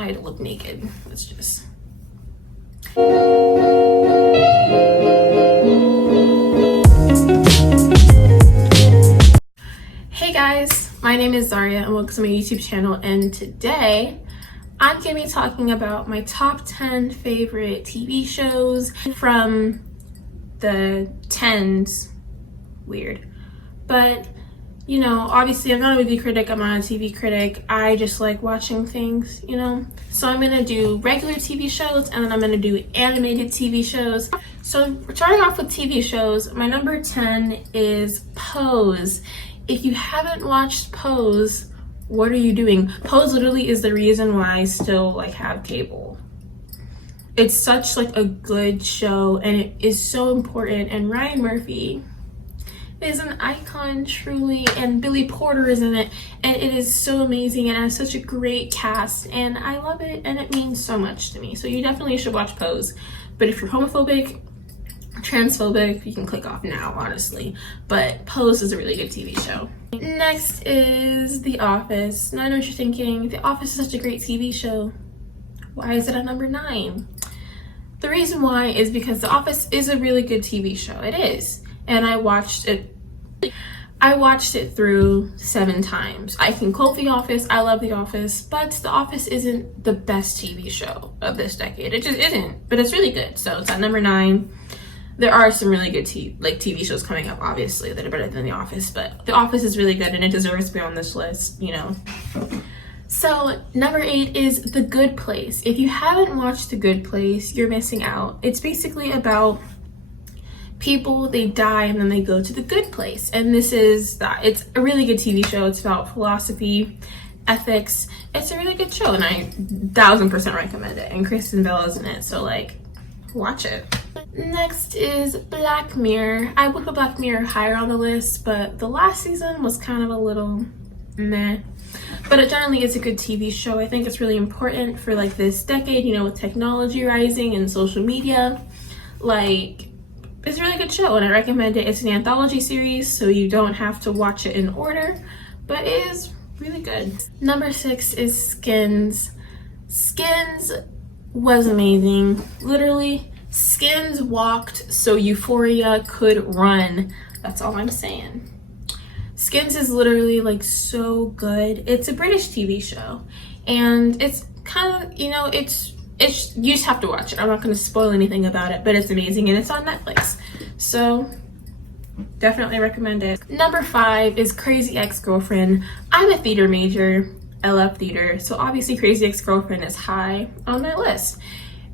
I'd look naked. It's just... Hey guys, my name is Zaria and welcome to my YouTube channel, and today I'm going to be talking about my top 10 favorite TV shows from the 10s. Weird. But, you know, obviously I'm not a movie critic, I'm not a TV critic. I just like watching things, you know? So I'm going to do regular TV shows and then I'm going to do animated TV shows. So starting off with TV shows, my number 10 is Pose. If you haven't watched Pose, what are you doing? Pose literally is the reason why I still like have cable. It's such like a good show and it is so important, and Ryan Murphy is an icon truly, and Billy Porter is in it, and it is so amazing and has such a great cast, and I love it and it means so much to me. So you definitely should watch Pose. But if you're homophobic, transphobic, you can click off now, honestly. But Pose is a really good TV show. Next is The Office. Now I know what you're thinking, The Office is such a great TV show. Why is it at number 9? The reason why is because The Office is a really good TV show. It is. And I watched it through 7 times. I can quote The Office, I love The Office, but The Office isn't the best TV show of this decade. It just isn't, but it's really good. So it's at number 9. There are some really good TV shows coming up, obviously, that are better than The Office, but The Office is really good and it deserves to be on this list, you know. So number 8 is The Good Place. If you haven't watched The Good Place, you're missing out. It's basically about people, they die and then they go to the good place, and this is that. It's a really good TV show. It's about philosophy, ethics. It's a really good show and I 1000% recommend it, and Kristen Bell is in it, so like, watch it. Next is Black Mirror. I would put Black Mirror higher on the list, but the last season was kind of a little meh. But it generally is a good TV show. I think it's really important for like this decade, you know, with technology rising and social media. Like, it's a really good show and I recommend it. It's an anthology series, so you don't have to watch it in order, but it is really good. Number 6 is Skins. Skins was amazing. Literally, Skins walked so Euphoria could run. That's all I'm saying. Skins is literally like so good. It's a British TV show and it's kind of, you know, it's you just have to watch it. I'm not going to spoil anything about it, but it's amazing and it's on Netflix. So definitely recommend it. Number 5 is Crazy Ex-Girlfriend. I'm a theater major. I love theater. So obviously Crazy Ex-Girlfriend is high on my list.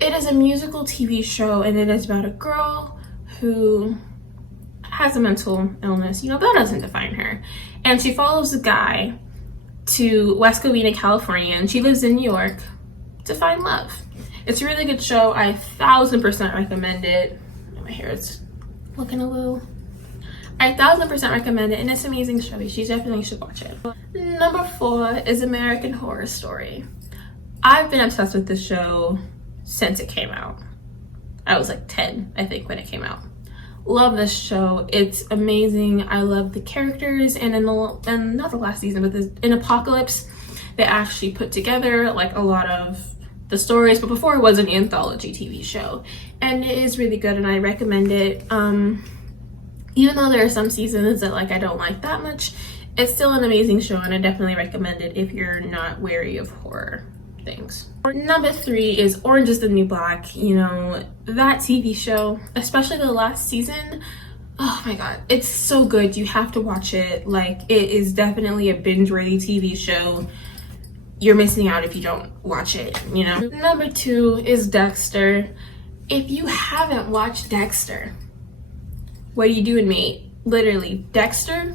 It is a musical TV show and it is about a girl who has a mental illness. You know, that doesn't define her. And she follows a guy to West Covina, California, and she lives in New York to find love. It's a really good show. I 1000% recommend it. My hair is looking a little... I 1000% recommend it, and it's an amazing show. You definitely should watch it. Number 4 is American Horror Story. I've been obsessed with this show since it came out. I was like 10, I think, when it came out. Love this show. It's amazing. I love the characters, and not the last season, but in Apocalypse, they actually put together like a lot of the stories, but before it was an anthology TV show, and it is really good and I recommend it. Even though there are some seasons that like I don't like that much, it's still an amazing show and I definitely recommend it if you're not wary of horror things. Number 3 is Orange is the New Black. You know, that TV show, especially the last season, oh my god, it's so good. You have to watch it. Like, it is definitely a binge-worthy TV show. You're missing out if you don't watch it, you know. Number 2 is Dexter. If you haven't watched Dexter, what are you doing, mate? Literally, Dexter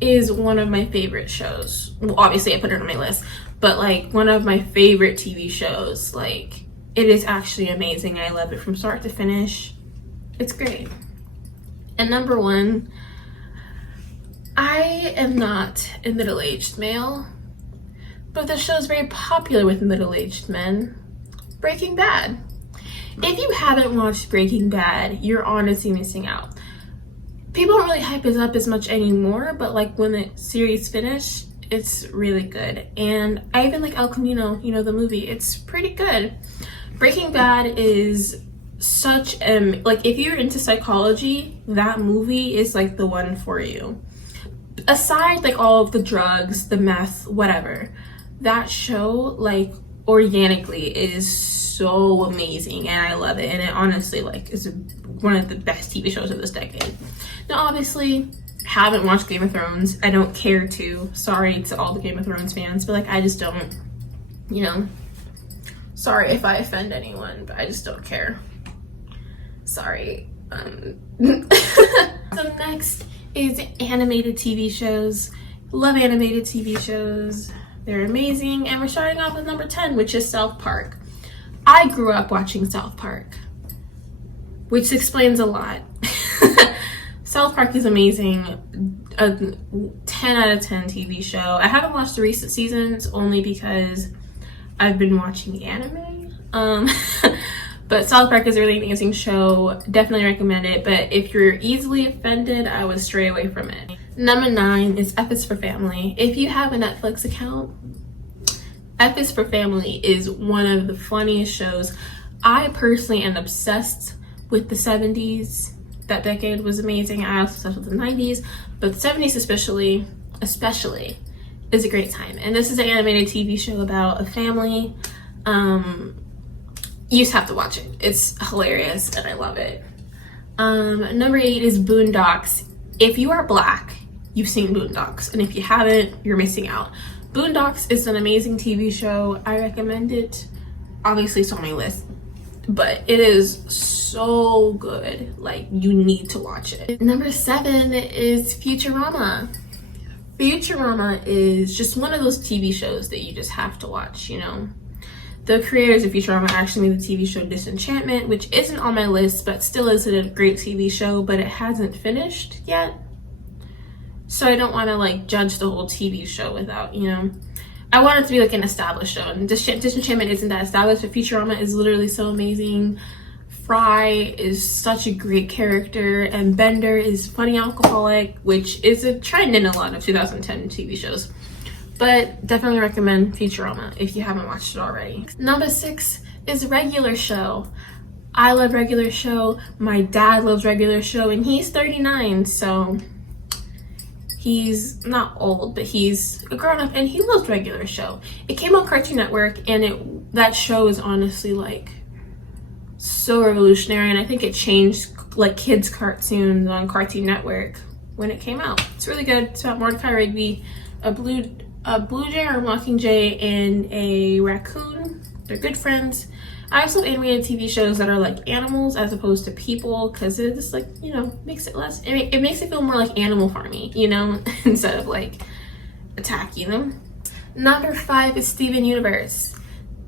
is one of my favorite shows. Well, obviously I put it on my list, but like one of my favorite TV shows. Like, it is actually amazing. I love it from start to finish. It's great. And number 1, I am not a middle-aged male, but the show is very popular with middle-aged men. Breaking Bad. If you haven't watched Breaking Bad, you're honestly missing out. People don't really hype it up as much anymore, but like when the series finished, It's really good. And I even like El Camino, you know, the movie. It's pretty good. Breaking Bad is such like, if you're into psychology, that movie is like the one for you. Aside like all of the drugs, the meth, whatever, that show like organically is so amazing, and I love it. And it honestly like is one of the best TV shows of this decade. Now obviously haven't watched Game of Thrones. I don't care to. Sorry to all the Game of Thrones fans, but like I just don't, you know. Sorry if I offend anyone, but I just don't care. Sorry. So next is animated TV shows. Love animated TV shows. They're amazing. And we're starting off with number 10, which is South Park. I grew up watching South Park, which explains a lot. South Park is amazing. A 10 out of 10 TV show. I haven't watched the recent seasons only because I've been watching anime. But South Park is a really amazing show. Definitely recommend it. But if you're easily offended, I would stray away from it. Number 9 is F is for Family. If you have a Netflix account, F is for Family is one of the funniest shows. I personally am obsessed with the 70s. That decade was amazing. I also obsessed with the 90s, but the 70s especially is a great time. And this is an animated TV show about a family. You just have to watch it. It's hilarious and I love it. Number 8 is Boondocks. If you are Black, you've seen Boondocks, and if you haven't, you're missing out. Boondocks is an amazing TV show. I recommend it. Obviously it's on my list, but it is so good. Like, you need to watch it. Number 7 is Futurama. Futurama is just one of those TV shows that you just have to watch, you know. The creators of Futurama actually made the TV show Disenchantment, which isn't on my list, but still is a great TV show, but it hasn't finished yet. So I don't want to like judge the whole TV show without, you know. I want it to be like an established show, and Disenchantment isn't that established, but Futurama is literally so amazing. Fry is such a great character, and Bender is funny alcoholic, which is a trend in a lot of 2010 TV shows. But definitely recommend Futurama if you haven't watched it already. Number 6 is Regular Show. I love Regular Show. My dad loves Regular Show, and he's 39, so he's not old, but he's a grown-up, and he loves Regular Show. It came on Cartoon Network, and that show is honestly like so revolutionary, and I think it changed like kids cartoons on Cartoon Network when it came out. It's really good. It's about Mordecai Rigby, a blue jay or mockingjay, and a raccoon. They're good friends. I also have animated TV shows that are like animals as opposed to people, because it just like, you know, makes it less, it makes it feel more like Animal Farmy, you know, instead of like attacking them. Number 5 is Steven Universe.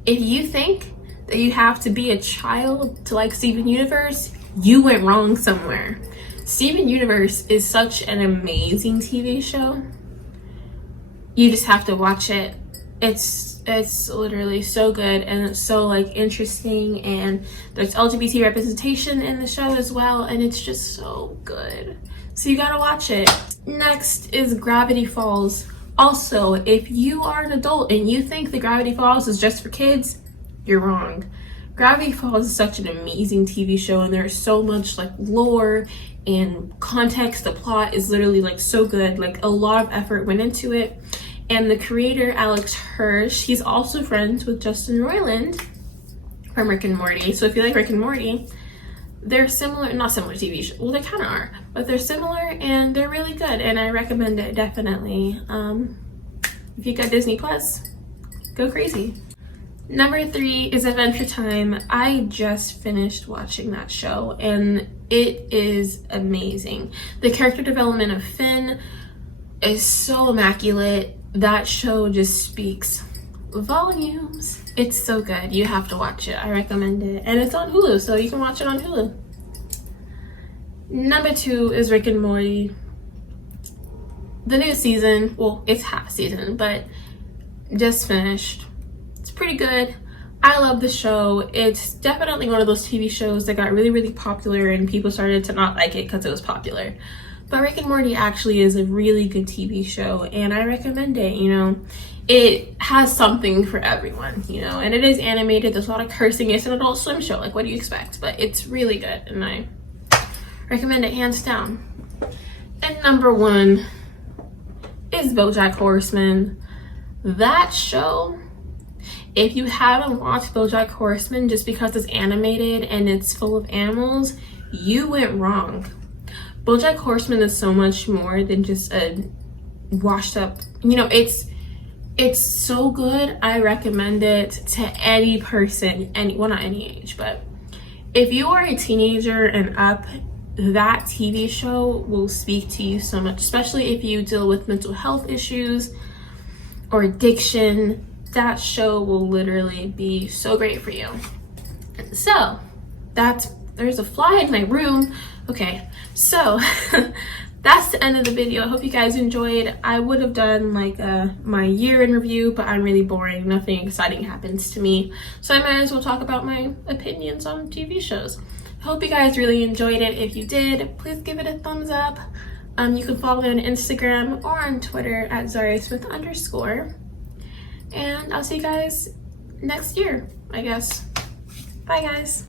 If you think that you have to be a child to like Steven Universe, you went wrong somewhere. Steven Universe is such an amazing TV show. You just have to watch it. It's literally so good, and it's so like interesting, and there's LGBT representation in the show as well, and it's just so good. So you gotta watch it. Next is Gravity Falls. Also, if you are an adult and you think the Gravity Falls is just for kids, you're wrong. Gravity Falls is such an amazing TV show, and there's so much like lore and context. The plot is literally like so good. Like, a lot of effort went into it. And the creator, Alex Hirsch, he's also friends with Justin Roiland from Rick and Morty. So if you like Rick and Morty, they're similar, not similar TV shows. Well, they kind of are, but they're similar and they're really good. And I recommend it definitely. If you got Disney Plus, go crazy. Number 3 is Adventure Time. I just finished watching that show, and it is amazing. The character development of Finn is so immaculate. That show just speaks volumes. It's so good. You have to watch it. I recommend it. And it's on Hulu, so you can watch it on Hulu. Number 2 is Rick and Morty. The new season, well, it's half season, but just finished. It's pretty good. I love the show. It's definitely one of those TV shows that got really, really popular, and people started to not like it because it was popular. But Rick and Morty actually is a really good TV show, and I recommend it. You know, it has something for everyone, you know, and it is animated. There's a lot of cursing. It's an Adult Swim show. Like, what do you expect? But it's really good, and I recommend it hands down. And number 1 is Bojack Horseman. That show, if you haven't watched Bojack Horseman just because it's animated and it's full of animals, you went wrong. Bojack Horseman is so much more than just a washed up, you know, it's so good. I recommend it to any person, well, not any age, but if you are a teenager and up, that TV show will speak to you so much, especially if you deal with mental health issues or addiction. That show will literally be so great for you. So there's a fly in my room. Okay, so that's the end of the video. I hope you guys enjoyed. I would have done like my year in review, but I'm really boring. Nothing exciting happens to me, so I might as well talk about my opinions on TV shows. I hope you guys really enjoyed it. If you did, please give it a thumbs up. You can follow me on Instagram or on Twitter at @ZariaSmith_. And I'll see you guys next year, I guess. Bye, guys.